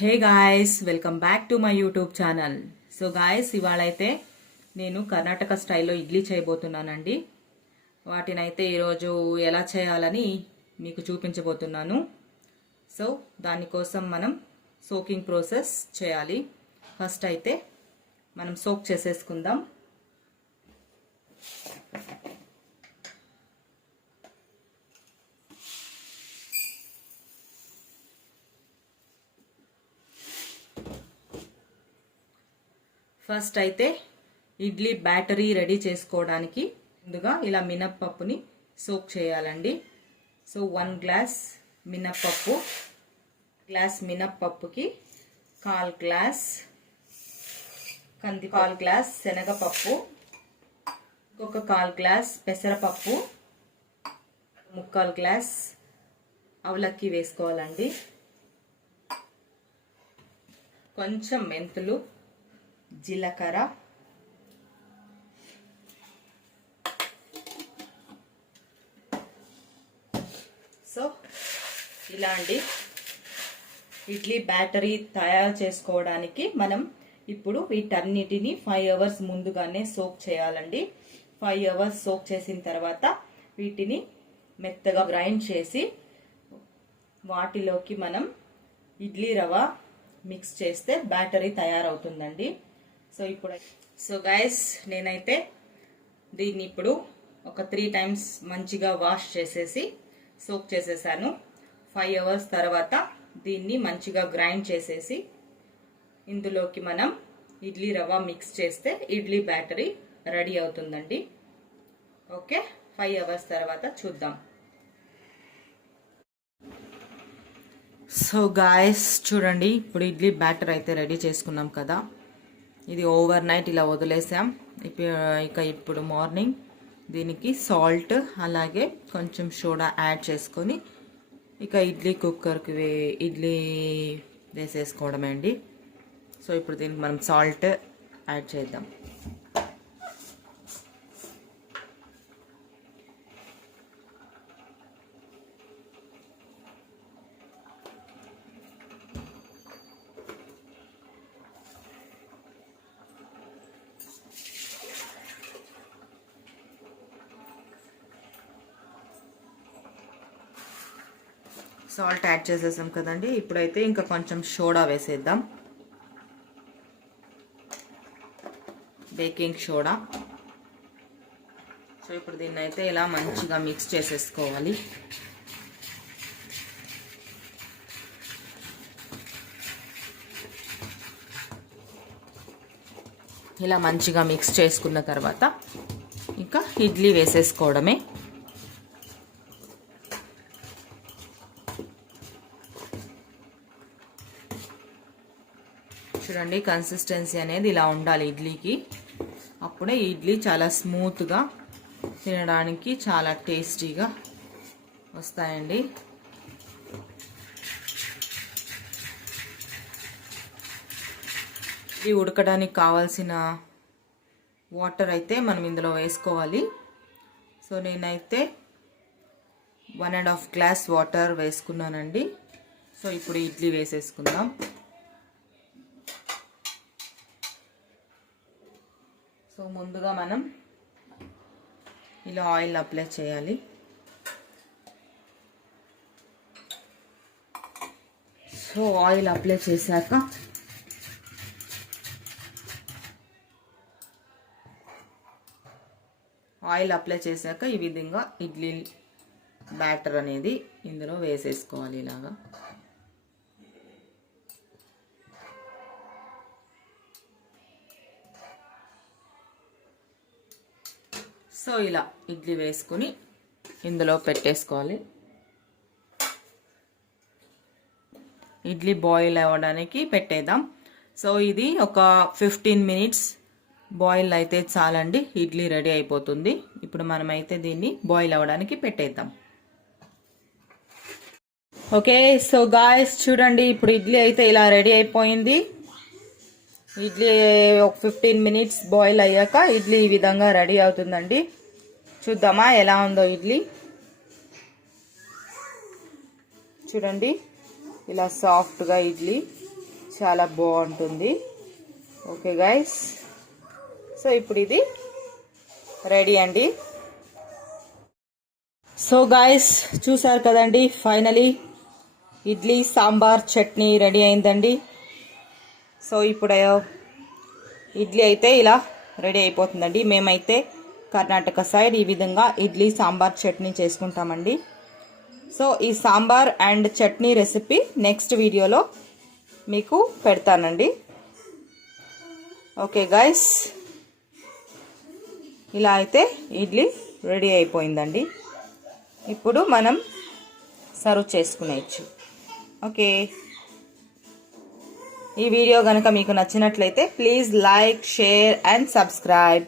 Hey guys, welcome back to my YouTube channel. So guys, ఇవాళ అయితే నేను కర్ణాటక స్టైల్లో ఇడ్లీ చేయబోతున్నానండి. వాటినైతే ఈరోజు ఎలా చేయాలని మీకు చూపించబోతున్నాను. సో దానికోసం మనం సోకింగ్ ప్రాసెస్ చేయాలి. ఫస్ట్ అయితే మనం సోక్ చేసేసుకుందాం. ఫస్ట్ అయితే ఇడ్లీ బ్యాటరీ రెడీ చేసుకోవడానికి ముందుగా ఇలా మినప్పప్పుని సోక్ చేయాలండి. సో 1 గ్లాస్ మినప్పప్పు, మినప్పప్పుకి 1/4 గ్లాస్ కంది, 1/4 గ్లాస్ శనగపప్పు, ఇంకొక 1/4 గ్లాస్ పెసరపప్పు, 3/4 గ్లాస్ అవలక్కి వేసుకోవాలండి. కొంచెం మెంతులు, జీలకర్ర, సో ఇలా అండి. ఇడ్లీ బ్యాటరీ తయారు చేసుకోవడానికి మనం ఇప్పుడు వీటన్నిటిని 5 అవర్స్ ముందుగానే సోక్ చేయాలండి. 5 అవర్స్ సోక్ చేసిన తర్వాత వీటిని మెత్తగా గ్రైండ్ చేసి వాటిలోకి మనం ఇడ్లీ రవ్వ మిక్స్ చేస్తే బ్యాటరీ తయారవుతుందండి. సో గైస్, నేనైతే దీన్ని ఇప్పుడు ఒక 3 టైమ్స్ మంచిగా వాష్ చేసేసి సోక్ చేసేసాను. 5 అవర్స్ తర్వాత దీన్ని మంచిగా గ్రైండ్ చేసేసి ఇందులోకి మనం ఇడ్లీ రవ్వ మిక్స్ చేస్తే ఇడ్లీ బ్యాటరీ రెడీ అవుతుందండి. ఓకే, 5 అవర్స్ తర్వాత చూద్దాం. సో గాయస్ చూడండి, ఇప్పుడు ఇడ్లీ బ్యాటర్ అయితే రెడీ చేసుకున్నాం కదా. ఇది ఓవర్ నైట్ ఇలా వదిలేసాం. ఇప్పుడు మార్నింగ్ దీనికి సాల్ట్ అలాగే కొంచెం సోడా యాడ్ చేసుకొని ఇడ్లీ కుక్కర్కి ఇడ్లీ వేసేసుకోవడమే అండి. సో ఇప్పుడు దీనికి మనం సాల్ట్ యాడ్ చేద్దాం. సాల్ట్ యాడ్ చేసేసాం కదండి. ఇప్పుడైతే ఇంకా కొంచెం సోడా వేసేద్దాం, బేకింగ్ సోడా. సో ఇప్పుడు దీన్ని అయితే ఇలా మంచిగా మిక్స్ చేసేసుకోవాలి. ఇలా మంచిగా మిక్స్ చేసుకున్న తర్వాత ఇంకా ఇడ్లీ వేసేసుకోవడమే. చూడండి, కన్సిస్టెన్సీ అనేది ఇలా ఉండాలి ఇడ్లీకి. అప్పుడే ఇడ్లీ చాలా స్మూత్గా తినడానికి చాలా టేస్టీగా వస్తాయండి. ఇది ఉడకడానికి కావాల్సిన వాటర్ అయితే మనం ఇందులో వేసుకోవాలి. సో నేనైతే 1.5 గ్లాస్ వాటర్ వేసుకున్నానండి. సో ఇప్పుడు ఇడ్లీ వేసేసుకుందాం. సో ముందుగా మనం ఇలా ఆయిల్ అప్లై చేయాలి. సో ఆయిల్ అప్లై చేశాక ఈ విధంగా ఇడ్లీ బ్యాటర్ అనేది ఇందులో వేసేసుకోవాలి ఇలాగా. సో ఇలా ఇడ్లీ వేసుకుని ఇందులో పెట్టేసుకోవాలి. ఇడ్లీ బాయిల్ అవ్వడానికి పెట్టేద్దాం. సో ఇది ఒక 15 మినిట్స్ బాయిల్ అయితే చాలండి, ఇడ్లీ రెడీ అయిపోతుంది. ఇప్పుడు మనమైతే దీన్ని బాయిల్ అవ్వడానికి పెట్టేద్దాం. ఓకే, సో గాయస్ చూడండి, ఇప్పుడు ఇడ్లీ అయితే ఇలా రెడీ అయిపోయింది. ఇడ్లీ ఒక 15 మినిట్స్ బాయిల్ అయ్యాక ఇడ్లీ ఈ విధంగా రెడీ అవుతుందండి. చూద్దామా ఎలా ఉందో ఇడ్లీ. చూడండి, ఇలా సాఫ్ట్గా ఇడ్లీ చాలా బాగుంటుంది. ఓకే గైస్, సో ఇప్పుడు ఇది రెడీ అండి. సో గైస్ చూసారు కదండి, ఫైనలీ ఇడ్లీ సాంబార్ చట్నీ రెడీ అయిందండి. సో ఇప్పుడు ఇడ్లీ అయితే ఇలా రెడీ అయిపోతుందండి. మేమైతే కర్ణాటక సైడ్ ఈ విధంగా ఇడ్లీ సాంబార్ చట్నీ చేసుకుంటామండి. సో ఈ sambar and chutney recipe next వీడియోలో మీకు పెడతానండి. ఓకే గైస్, ఇలా అయితే ఇడ్లీ రెడీ అయిపోయిందండి. ఇప్పుడు మనం సర్వ్ చేసుకునేయచ్చు. ఓకే, ఈ వీడియో కనుక మీకు నచ్చినట్లయితే please like, share and subscribe.